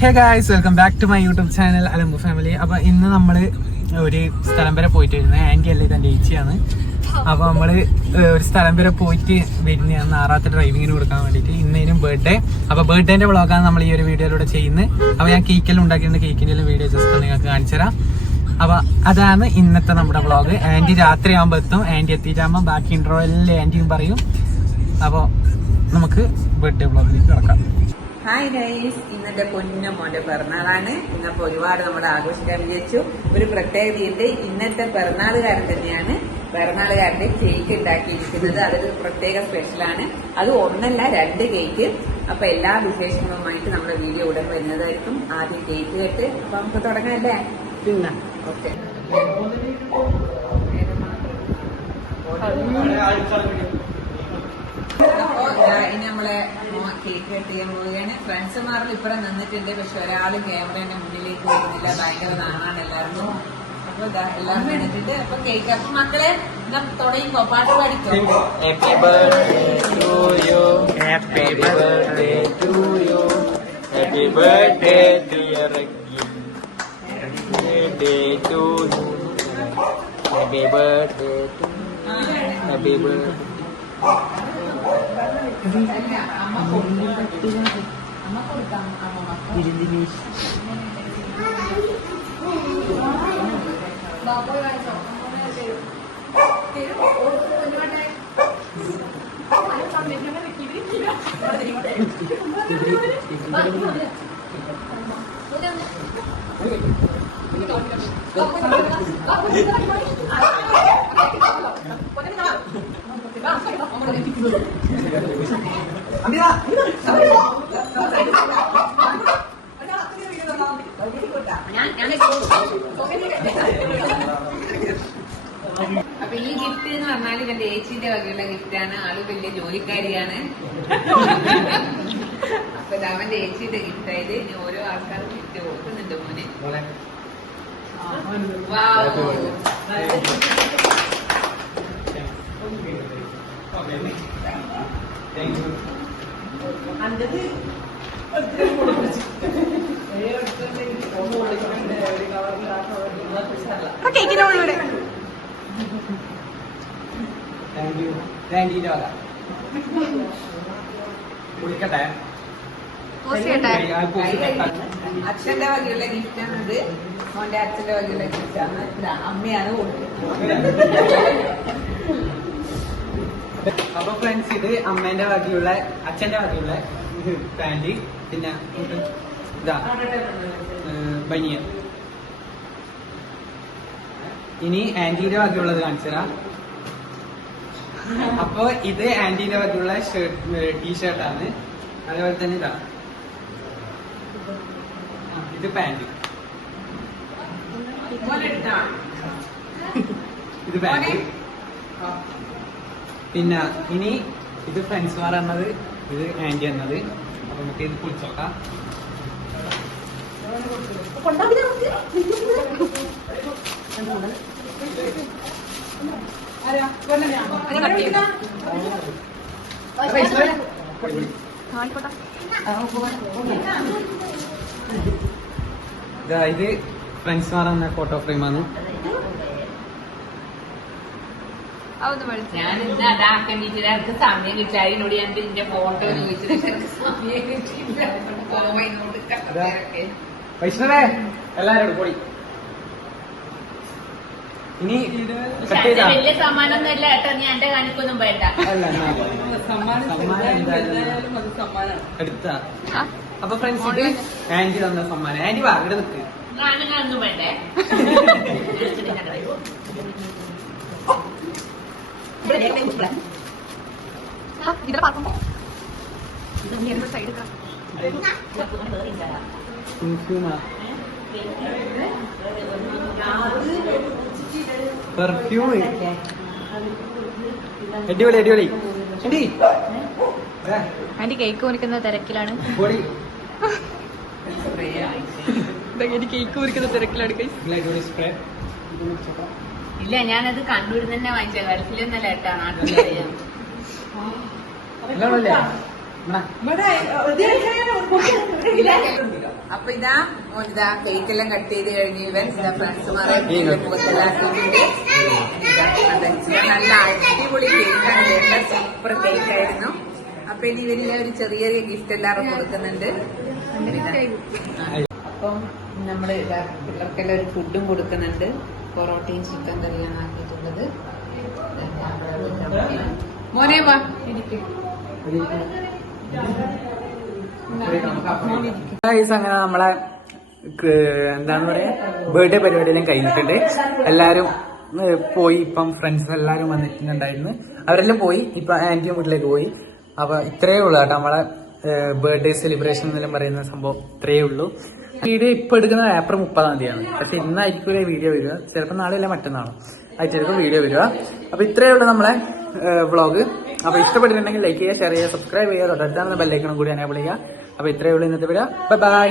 Hey guys, welcome back to my YouTube channel Alambu family. അപ്പോൾ ഇന്ന് നമ്മൾ ഒരു സ്ഥലം വരെ പോയിട്ട് വരുന്നത്. ആൻറ്റി അല്ലേ ഇതെൻ്റെ ചേച്ചിയാണ്. അപ്പോൾ നമ്മൾ ഒരു സ്ഥലം വരെ പോയിട്ട് വരുന്നതാണ് നാറാത്ത ഡ്രൈവിങ്ങിന് കൊടുക്കാൻ വേണ്ടിയിട്ട്. ഇന്നേനും ബർത്ത്ഡേ. അപ്പോൾ ബർത്ത്ഡേൻ്റെ വ്ളോഗാണ് നമ്മൾ ഈ ഒരു വീഡിയോയിലൂടെ ചെയ്യുന്നത്. അപ്പോൾ ഞാൻ കേക്കെല്ലാം ഉണ്ടാക്കിയിട്ടുണ്ട്. കേക്കിൻ്റെ വീഡിയോ ജസ്റ്റ് നിങ്ങൾക്ക് കാണിച്ചു തരാം. അപ്പോൾ അതാണ് ഇന്നത്തെ നമ്മുടെ വ്ളോഗ്. ആൻറ്റി രാത്രി ആകുമ്പോൾ എത്തും. ആൻറ്റി എത്തിയിട്ടാകുമ്പോൾ ബാക്കി ഇൻട്രോയിൽ ആൻറ്റിയും പറയും. അപ്പോൾ നമുക്ക് ബർത്ത്ഡേ വ്ളോഗിലേക്ക് കിടക്കാം. ഹായ് ഗൈസ്, ഇന്നത്തെ പൊന്നു മോന്റെ പിറന്നാളാണ്. ഇന്നപ്പോ ഒരുപാട് നമ്മൾ ആഘോഷിക്കാൻ വിചാരിച്ചു. ഒരു പ്രത്യേകതയുണ്ട്. ഇന്നത്തെ പിറന്നാളുകാരൻ തന്നെയാണ് പിറന്നാളുകാരന്റെ കേക്ക് ഉണ്ടാക്കിയിരിക്കുന്നത്. അതൊരു പ്രത്യേക സ്പെഷ്യലാണ്. അത് ഒന്നല്ല, 2 കേക്ക്. അപ്പൊ എല്ലാ വിശേഷങ്ങളുമായിട്ട് നമ്മുടെ വീഡിയോ ഉടൻ വരുന്നതായിരിക്കും. ആദ്യം കേക്ക് കേട്ട് അപ്പൊ നമുക്ക് തുടങ്ങാല്ലേ? പിന്നെ ഓക്കെ. അപ്പോ ഇനി നമ്മളെ കേക്ക് കട്ട് ചെയ്യാൻ പോവുകയാണ്. ഫ്രണ്ട്സുമാരിൽ ഇപ്പുറം നിന്നിട്ടുണ്ട്. പക്ഷെ ഒരാളും ക്യാമറേന്റെ മുന്നിലേക്ക് വരുന്നില്ല. ഭയങ്കര നാണാണ് എല്ലാവർക്കും. അപ്പൊ എല്ലാവരും വേണ്ടിട്ടുണ്ട്. അപ്പൊ കേക്ക് അപ്പൊ മക്കളെ തുടങ്ങിക്കോ, പാട്ട് പാടിക്കോ. Happy birthday to you, happy birthday to you, happy birthday dear Akhil, birthday to you, happy birthday to, happy birthday. അമ്മ കൊടുക്കാം. അപ്പൊ ഈ ഗിഫ്റ്റ് എന്ന് പറഞ്ഞാൽ എന്റെ ചേച്ചിന്റെ വകയുള്ള ഗിഫ്റ്റാണ്. ആള് വലിയ ജോലിക്കാരിയാണ്. അപ്പൊ ഇത് അവന്റെ ചേച്ചിന്റെ ഗിഫ്റ്റ് ആയത്. ഇനി ഓരോ ആൾക്കാരും ഗിഫ്റ്റ് കൊടുക്കുന്നുണ്ട് മോനെ. അച്ഛന്റെ വകയുള്ള ഗിഫ്റ്റാണിത്. മോന്റെ അച്ഛന്റെ വകയുള്ള ഗിഫ്റ്റാണ്. അമ്മയാണ് കൊടുക്കുന്നത്. അപ്പൊ ഫ്രണ്ട്സ്, ഇത് അമ്മേന്റെ വകയുള്ള അച്ഛന്റെ വകയുള്ള പാന്റ്. പിന്നെ ഇതാ ബനിയൻ. ഇനി ആന്റിയുടെ വകയുള്ളത് കാണിച്ചു തരാം. അപ്പൊ ഇത് ആന്റിയുടെ വകയുള്ള ടീഷർട്ടാണ്. അതേപോലെ തന്നെ ഇതാ ഇത് പാന്റ്. ഇത് പാന്റ്. പിന്നെ ഇനി ഇത് ഫ്രണ്ട്സ്മാർ എന്നത്, ഇത് ആന്റി എന്നത്. അപ്പൊ നമുക്ക് ഇത് കുളിച്ചോക്കാം. ഇത് ഫ്രണ്ട്സ്മാർ എന്ന ഫോട്ടോ ഫ്രെയിമാണ്. ഞാൻ ഇന്ന് അതാക്കണ്ടിട്ട് എനിക്ക് സമയം കിട്ടില്ല. അതിനോട് ഞാൻ ഇതിന്റെ ഫോട്ടോ ചോദിച്ചത് എനിക്ക് സമയം കിട്ടിയില്ല. വൈഷ്ണവേ, എല്ലാരും പോയി. ഇനി വലിയ സമ്മാനമൊന്നും അല്ല കേട്ടോ. ഞാൻ എന്റെ കാണിക്കൊന്നും വേണ്ട. എടുത്ത അപ്പൊ ഫ്രണ്ട്സ്, ഇത് ആന്റി തന്ന സമ്മാനം. ആന്റി വാ, ഇവിടെ നിൽക്ക്. ഞാനൊന്നും വേണ്ടേ. പെർഫ്യൂം അടിപൊളി അടിപൊളി. ആന്റി കേക്ക് മുറിക്കുന്ന തിരക്കിലാണ്. കേക്ക് മുറിക്കുന്ന തിരക്കിലാണ്. ഇല്ല, ഞാനത് കണ്ണൂരിൽ തന്നെ വാങ്ങിച്ച. ഗൾഫിലൊന്നല്ല ഏട്ടാ, നാട്ടിലറിയാം. ഇവിടെ അപ്പൊ ഇതാ കേക്ക് എല്ലാം കട്ട് ചെയ്ത് കഴിഞ്ഞ് ഇവൻ ഫ്രണ്ട്സുമാരെ മുഖത്തെല്ലാം ആക്കിയിട്ടുണ്ട്. നല്ല അടിപൊളി കേക്കാണ്, കേട്ട സൂപ്പർ കേക്ക് ആയിരുന്നു. അപ്പൊ ഇനി ഇവന് ഒരു ചെറിയ ഗിഫ്റ്റ് എല്ലാവരും കൊടുക്കുന്നുണ്ട്. അപ്പം നമ്മള് പിള്ളേർക്കെല്ലാം ഒരു ഫുഡും കൊടുക്കുന്നുണ്ട്. പൊറോട്ടയും ചിക്കൻ കറിയാണ് ആക്കിയിട്ടുള്ളത്. മോനെ വാ ഇരിക്കും. അങ്ങനെ നമ്മളെ എന്താണ് പറയാ ബർത്ത്ഡേ പരിപാടിയെല്ലാം കഴിഞ്ഞിട്ടുണ്ട്. എല്ലാരും പോയി. ഇപ്പം ഫ്രണ്ട്സ് എല്ലാരും വന്നിട്ടുണ്ടായിരുന്നു. അവരെല്ലാം പോയി. ഇപ്പൊ ആന്റിയും വീട്ടിലേക്ക് പോയി. അപ്പൊ ഇത്രയേ ഉള്ളൂ കേട്ടോ നമ്മളെ ബർത്ത്ഡേ സെലിബ്രേഷൻ എന്നെല്ലാം പറയുന്ന സംഭവം. ഇത്രയേ ഉള്ളൂ. വീഡിയോ ഇപ്പൊ എടുക്കുന്നത് ഏപ്രിൽ 30-ാം തീയതിയാണ്. പക്ഷെ ഇന്നായിരിക്കും വീഡിയോ വരിക. ചിലപ്പോൾ നാളെ അല്ല മറ്റന്നാളോ ആയിട്ടായിരിക്കും വീഡിയോ വരിക. അപ്പൊ ഇത്രയേ ഉള്ളൂ നമ്മളെ വ്ളോഗ്. അപ്പൊ ഇഷ്ടപ്പെട്ടിട്ടുണ്ടെങ്കിൽ ലൈക്ക് ചെയ്യുക, ഷെയർ ചെയ്യുക, സബ്സ്ക്രൈബ് ചെയ്യുക, തൊട്ടടുത്താണ് ബെല്ലൈക്കണം കൂടി എനേബിൾ ചെയ്യുക. അപ്പൊ ഇത്രയേ ഉള്ളൂ ഇന്നത്തെ വീഡിയോ. Bye bye.